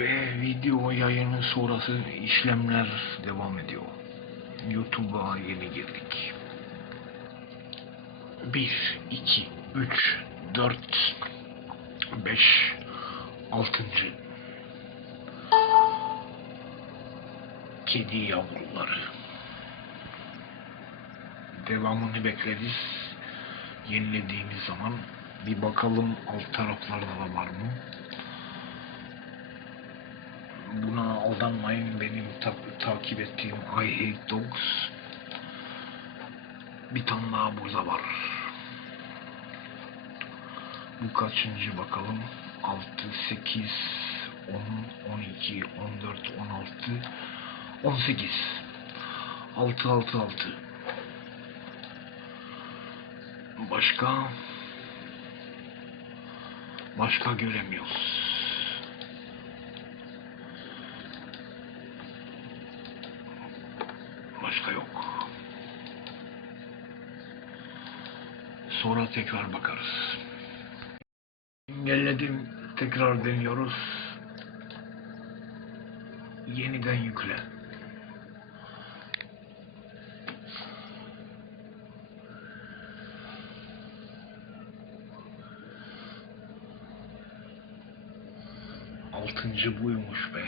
Ve video yayını sonrası işlemler devam ediyor. YouTube'a yeni girdik. 1, 2, 3, 4, 5, 6. Kedi yavruları. Devamını bekleriz. Yenilediğimiz zaman bir bakalım alt taraflarda da var mı? Buna aldanmayın. Benim ta- takip ettiğim I Hate Dogs. Bir tane daha burada var. Bu kaçıncı bakalım? 6, 8, 10, 12, 14, 16, 18. 6, 6, 6. Başka? Başka göremiyoruz. Başka yok. Sonra tekrar bakarız. Engelledim. Tekrar deniyoruz. Yeniden yükle. Altıncı buymuş be.